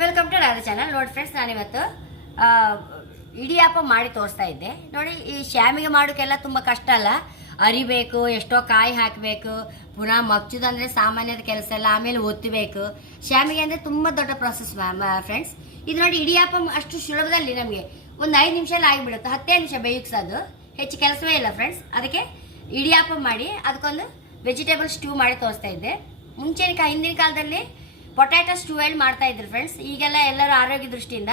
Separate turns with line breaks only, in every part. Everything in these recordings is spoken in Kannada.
ವೆಲ್ಕಮ್ ಟು ರಾಧಾ ಚಾನಲ್ ನೋಡಿ ಫ್ರೆಂಡ್ಸ್ ನಾನಿವತ್ತು ಇಡಿಯಾಪ ಮಾಡಿ ತೋರಿಸ್ತಾ ಇದ್ದೆ. ನೋಡಿ, ಈ ಶ್ಯಾಮಿಗೆ ಮಾಡೋಕ್ಕೆಲ್ಲ ತುಂಬ ಕಷ್ಟ ಅಲ್ಲ? ಅರಿಬೇಕು, ಎಷ್ಟೋ ಕಾಯಿ ಹಾಕಬೇಕು, ಪುನಃ ಮಗ್ಚುದಂದ್ರೆ ಸಾಮಾನ್ಯದ ಕೆಲಸ ಎಲ್ಲ ಆಮೇಲೆ ಒತ್ತಬೇಕು ಶ್ಯಾಮಿಗೆ ಅಂದರೆ ತುಂಬ ದೊಡ್ಡ ಪ್ರೊಸೆಸ್ ಫ್ರೆಂಡ್ಸ್ ಇದು ನೋಡಿ ಇಡಿಯಾಪ ಅಷ್ಟು ಸುಲಭದಲ್ಲಿ ನಮಗೆ ಒಂದು ಐದು ನಿಮಿಷ ಆಗಿಬಿಡುತ್ತೆ. ಹತ್ತೇ ನಿಮಿಷ ಬೇಯಿಸೋದು ಹೆಚ್ಚು ಕೆಲಸವೇ ಇಲ್ಲ ಫ್ರೆಂಡ್ಸ್ ಅದಕ್ಕೆ ಇಡಿಯಾಪ ಮಾಡಿ, ಅದಕ್ಕೊಂದು ವೆಜಿಟೇಬಲ್ ಸ್ಟೂ ಮಾಡಿ ತೋರಿಸ್ತಾ ಇದ್ದೆ. ಮುಂಚೆನ ಹಿಂದಿನ ಕಾಲದಲ್ಲಿ ಪೊಟ್ಯಾಟೊ ಸ್ಟೂ ಹೇಳಿ ಮಾಡ್ತಾ ಇದ್ರು ಫ್ರೆಂಡ್ಸ್ ಈಗೆಲ್ಲ ಎಲ್ಲರೂ ಆರೋಗ್ಯ ದೃಷ್ಟಿಯಿಂದ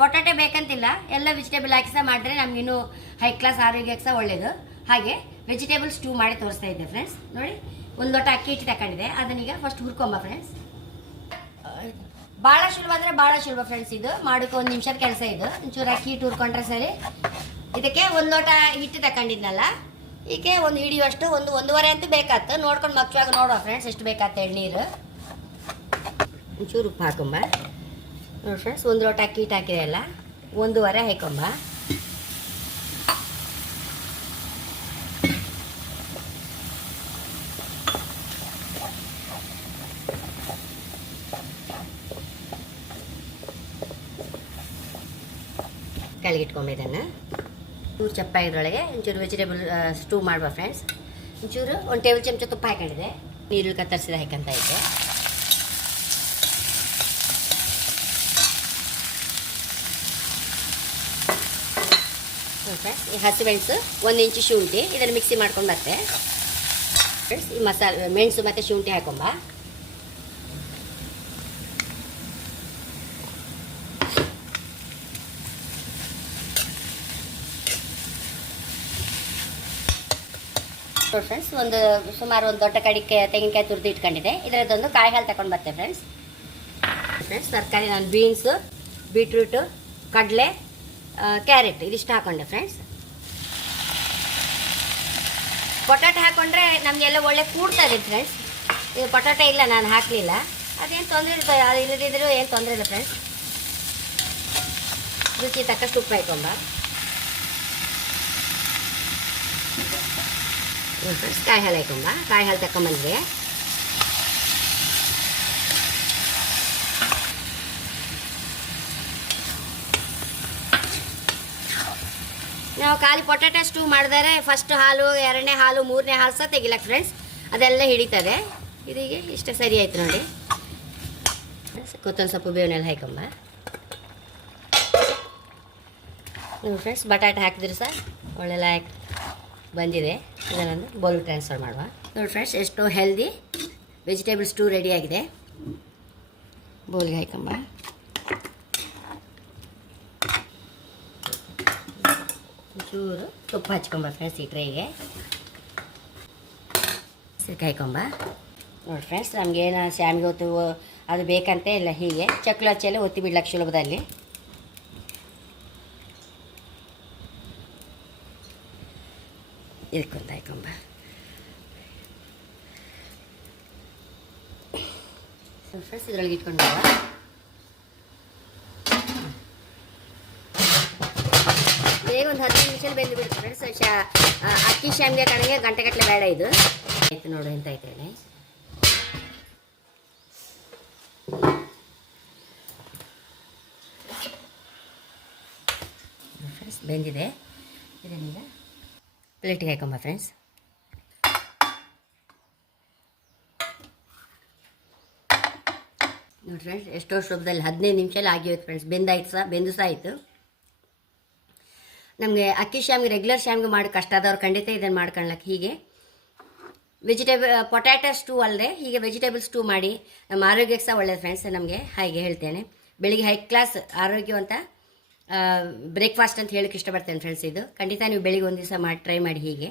ಪೊಟ್ಯಾಟೊ ಬೇಕಂತಿಲ್ಲ. ಎಲ್ಲ ವೆಜಿಟೇಬಲ್ ಹಾಕಿ ಸಹ ಮಾಡಿದ್ರೆ ನಮಗಿನ್ನೂ ಹೈ ಕ್ಲಾಸ್ ಆರೋಗ್ಯಕ್ಕೆ ಸಹ ಒಳ್ಳೇದು. ಹಾಗೆ ವೆಜಿಟೇಬಲ್ ಸ್ಟೂ ಮಾಡಿ ತೋರಿಸ್ತಾ ಇದ್ದೆ ಫ್ರೆಂಡ್ಸ್ ನೋಡಿ, ಒಂದು ಲೋಟ ಅಕ್ಕಿ ಹಿಟ್ಟು ತಗೊಂಡಿದೆ ಅದನ್ನೀಗ ಫಸ್ಟ್ ಹುರ್ಕೊಂಬ ಫ್ರೆಂಡ್ಸ್ ಭಾಳ ಸುಲಭ ಅಂದರೆ ಭಾಳ ಸುಲಭ ಫ್ರೆಂಡ್ಸ್ ಇದು. ಮಾಡೋಕೆ ಒಂದು ನಿಮಿಷದ ಕೆಲಸ ಇದು. ಒಂಚೂರು ಅಕ್ಕಿ ಹಿಟ್ಟು ಹುರ್ಕೊಂಡ್ರೆ ಸರಿ. ಇದಕ್ಕೆ ಒಂದು ಲೋಟ ಹಿಟ್ಟು ತಗೊಂಡಿದ್ನಲ್ಲ ಈಕೆ ಒಂದು ಹಿಡಿಯುವಷ್ಟು, ಒಂದು ಒಂದೂವರೆ ಅಂತೂ ಬೇಕಾತ್ತು. ನೋಡ್ಕೊಂಡು ಮಕ್ಕಳಾಗ ನೋಡುವ ಫ್ರೆಂಡ್ಸ್ ಎಷ್ಟು ಬೇಕಾತ ಎಳ್ನೀರು ಒಂಚೂರು ಉಪ್ಪು ಹಾಕೊಂಬ ನೋಡಿ ಫ್ರೆಂಡ್ಸ್ ಒಂದು ಲೋಟ ಅಕ್ಕಿ ಹಿಟ್ಟು ಹಾಕಿದೆ ಅಲ್ಲ? ಒಂದೂವರೆ ಹಾಕೊಂಬ. ಚೂರು ಚಪ್ಪ ಇದ್ರೊಳಗೆ ಒಂಚೂರು ವೆಜಿಟೇಬಲ್ ಸ್ಟೂ ಮಾಡುವ ಫ್ರೆಂಡ್ಸ್ ಒಂಚೂರು ಒಂದು ಟೇಬಲ್ ಚಮಚ ತುಪ್ಪ ಹಾಕೊಂಡಿದೆ ನೀರು ಕತ್ತರಿಸಿದ ಹಾಕಂತ ಇದ್ದೆ. ಫ್ರೆಂಡ್ಸ್ ಈ ಹಸಿಮೆಣಸು ಒಂದು ಇಂಚು ಶುಂಠಿ ಇದನ್ನು ಮಿಕ್ಸಿ ಮಾಡ್ಕೊಂಡು ಬರ್ತೆ. ಈ ಮಸಾಲೆ, ಮೆಣಸು ಮತ್ತು ಶುಂಠಿ ಹಾಕೊಂಬ. ಫ್ರೆಂಡ್ಸ್ ಒಂದು ಸುಮಾರು ಒಂದು ದೊಡ್ಡ ಕಡಿಕೆ ತೆಂಗಿನಕಾಯಿ ತುರಿದು ಇಟ್ಕೊಂಡಿದೆ ಇದರದ್ದೊಂದು ಕಾಯಿ ಹಾಲು ತಗೊಂಡು ಬರ್ತೇವೆ ಫ್ರೆಂಡ್ಸ್ ಫ್ರೆಂಡ್ಸ್ ತರಕಾರಿ, ನಾನು ಬೀನ್ಸು ಬೀಟ್ರೂಟು ಕಡಲೆ ಕ್ಯಾರೆಟ್ ಇದಿಷ್ಟು ಹಾಕೊಂಡೆ ಫ್ರೆಂಡ್ಸ್ ಪೊಟಾಟೊ ಹಾಕೊಂಡ್ರೆ ನಮಗೆಲ್ಲ ಒಳ್ಳೆ ಕೂಡ್ತದೆ ಫ್ರೆಂಡ್ಸ್ ಇದು ಪೊಟಾಟೊ ಇಲ್ಲ, ನಾನು ಹಾಕಲಿಲ್ಲ. ಅದೇನು ತೊಂದರೆ ಇಲ್ಲ, ಅದು ಇಲ್ಲದಿದ್ದರೂ ಏನು ತೊಂದರೆ ಇಲ್ಲ ಫ್ರೆಂಡ್ಸ್ ರುಚಿ ತಕ್ಕಷ್ಟು ಉಪ್ಪು ಹಾಕೊಂಬ. ಫ್ರೆಂಡ್ಸ್ ಕಾಯಿ ಹಾಲು ಹಾಕೊಂಬ. ಕಾಯಿ ಹಾಲು ತಗೊಂಬಂದ್ವಿ ನಾವು ಖಾಲಿ ಪೊಟ್ಯಾಟೊ ಸ್ಟೂ ಮಾಡಿದರೆ ಫಸ್ಟ್ ಹಾಲು, ಎರಡನೇ ಹಾಲು, ಮೂರನೇ ಹಾಲು ಸಹ ತೆಗಿಲ್ಲ ಫ್ರೆಂಡ್ಸ್ ಅದೆಲ್ಲ ಹಿಡಿತದೆ. ಇದೀಗ ಇಷ್ಟ ಸರಿ ಆಯ್ತು ನೋಡಿ. ಕೊತ್ತೊಂದು ಸೊಪ್ಪು ಬೇವನೆಲ್ಲ ಹಾಕಮ್ಮ ನೋಡಿ ಫ್ರೆಂಡ್ಸ್ ಬಟಾಟೆ ಹಾಕಿದ್ರೆ ಸಹ ಒಳ್ಳೆಲ್ಲ ಹಾಕಿ ಬಂದಿದೆ. ಇದನ್ನೊಂದು ಬೌಲ್ ಟ್ರಾನ್ಸ್ಫರ್ ಮಾಡುವ. ನೋಡಿ ಫ್ರೆಂಡ್ಸ್ ಎಷ್ಟೋ ಹೆಲ್ದಿ ವೆಜಿಟೇಬಲ್ ಸ್ಟೂ ರೆಡಿಯಾಗಿದೆ ಬೌಲ್ಗೆ ಹಾಕೊಂಬ. ಚೂರು ತುಪ್ಪ ಹಚ್ಕೊಂಬ ಫ್ರೆಂಡ್ಸ್ ಈ ಟ್ರೈಗೆ. ಸಿಕ್ಕ ಹಾಕೊಂಬ ನೋಡಿ ಫ್ರೆಂಡ್ಸ್ ನಮಗೇನು ಶಾಮಿಗೆ ಹೊತ್ತು ಅದು ಬೇಕಂತ ಇಲ್ಲ ಹೀಗೆ? ಚಕ್ಲು ಹಚ್ಚೆಲ್ಲ ಒತ್ತಿ ಬಿಡ್ಲಕ್ಕೆ ಸುಲಭದಲ್ಲಿ ಇದಕ್ಕೊಂದು ಹಾಕೊಂಬ ಫ್ರೆಂಡ್ಸ್ ಇದ್ರೊಳಗೆ ಇಟ್ಕೊಂಡು ಬೇಗ ಒಂದು ಹದಿನೈದು ನಿಮಿಷ ಬೆಂದು ಬಿಡುತ್ತೆ ಫ್ರೆಂಡ್ಸ್ ಶಾ ಅಕ್ಕಿ ಶಾಮಿಗೆ ಕಣಗೆ ಗಂಟೆಗಟ್ಟಲೆ ಬೇಡ ಇದು. ಆಯ್ತು ನೋಡು ಎಂತ ಐತೇನೆ ಫ್ರೆಂಡ್ಸ್ ಬೆಂದಿದೆ. ಇದನ್ನೀಗ ಪ್ಲೇಟಿಗೆ ಹಾಕೊಂಬ ಫ್ರೆಂಡ್ಸ್ ನೋಡಿ ಫ್ರೆಂಡ್ಸ್ ಎಷ್ಟೋ ಶುಭದಲ್ಲಿ ಹದಿನೈದು ನಿಮಿಷದಲ್ಲಿ ಹೋಯ್ತು ಫ್ರೆಂಡ್ಸ್ ಬೆಂದಾಯ್ತು ಸಹ ಬೆಂದು ಸಹ ಆಯಿತು. ನಮಗೆ ಅಕ್ಕಿ ಶ್ಯಾಮ್ಗೆ ರೆಗ್ಯುಲರ್ ಶ್ಯಾಮ್ಗೆ ಮಾಡಿ ಕಷ್ಟ ಆದವ್ರು ಖಂಡಿತ ಇದನ್ನು ಮಾಡ್ಕೊಳ್ಲಕ್ಕೆ ಹೀಗೆ. ವೆಜಿಟೇಬಲ್ ಪೊಟ್ಯಾಟೊ ಸ್ಟೂ ಅಲ್ಲದೆ ಹೀಗೆ ವೆಜಿಟೇಬಲ್ ಸ್ಟೂ ಮಾಡಿ ನಮ್ಮ ಆರೋಗ್ಯಕ್ಕೆ ಸಹ ಒಳ್ಳೆಯದು ಫ್ರೆಂಡ್ಸ್ ನಮಗೆ. ಹಾಗೆ ಹೇಳ್ತೇನೆ. ಬೆಳಿಗ್ಗೆ ಹೈ ಕ್ಲಾಸ್ ಆರೋಗ್ಯವಂತ ಬ್ರೇಕ್ಫಾಸ್ಟ್ ಅಂತ ಹೇಳಕ್ಕೆ ಇಷ್ಟಪಡ್ತೇನೆ ಫ್ರೆಂಡ್ಸ್ ಇದು. ಖಂಡಿತ ನೀವು ಬೆಳಿಗ್ಗೆ ಒಂದು ದಿವಸ ಮಾಡಿ ಟ್ರೈ ಮಾಡಿ ಹೀಗೆ.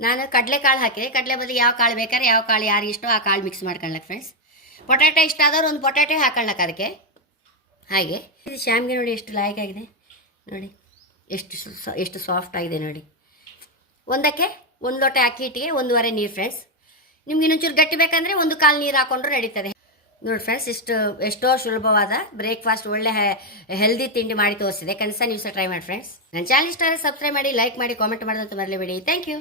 ನಾನು ಕಡಲೆ ಕಾಳು ಹಾಕಿದೆ. ಕಡಲೆ ಬದಲು ಯಾವ ಕಾಳು ಬೇಕಾದ್ರೆ ಯಾವ ಕಾಳು ಯಾರಿಗೆ ಇಷ್ಟೋ ಆ ಕಾಳು ಮಿಕ್ಸ್ ಮಾಡ್ಕೊಳ್ಳಕ್ಕೆ ಫ್ರೆಂಡ್ಸ್ ಪೊಟ್ಯಾಟೊ ಇಷ್ಟ ಆದವ್ರು ಒಂದು ಪೊಟ್ಯಾಟೊ ಹಾಕೊಳ್ಳಕ್ಕೆ ಅದಕ್ಕೆ. ಹಾಗೆ. ಇದು ಶ್ಯಾಮ್ಗೆ ನೋಡಿ ಎಷ್ಟು ಲಾಯಕ್ ಆಗಿದೆ. ನೋಡಿ. ಎಷ್ಟು ಎಷ್ಟು ಸಾಫ್ಟ್ ಆಗಿದೆ ನೋಡಿ. ಒಂದಕ್ಕೆ ಒಂದು ಲೋಟ ಅಕ್ಕಿ ಹಿಟ್ಟಿಗೆ ಒಂದೂವರೆ ನೀರು ಫ್ರೆಂಡ್ಸ್ ನಿಮ್ಗೆ ಇನ್ನೊಂಚೂರು ಗಟ್ಟಿ ಬೇಕಂದರೆ ಒಂದು ಕಾಲು ನೀರು ಹಾಕೊಂಡ್ರೆ ನಡೀತದೆ. ನೋಡಿ ಫ್ರೆಂಡ್ಸ್ ಇಷ್ಟು ಎಷ್ಟೋ ಸುಲಭವಾದ ಬ್ರೇಕ್ಫಾಸ್ಟ್ ಒಳ್ಳೆ ಹೆಲ್ದಿ ತಿಂಡಿ ಮಾಡಿ ತೋರಿಸಿದೆ. ಕನಸ ನೀವು ಸಹ ಟ್ರೈ ಮಾಡಿ ಫ್ರೆಂಡ್ಸ್ ನನ್ನ ಚಾನಲ್ ಇಷ್ಟ ಸಬ್ಸ್ಕ್ರೈಬ್ ಮಾಡಿ ಲೈಕ್ ಮಾಡಿ ಕಾಮೆಂಟ್ ಮಾಡೋದಂತ ಮರಲೇಬೇಡಿ ಥ್ಯಾಂಕ್ ಯು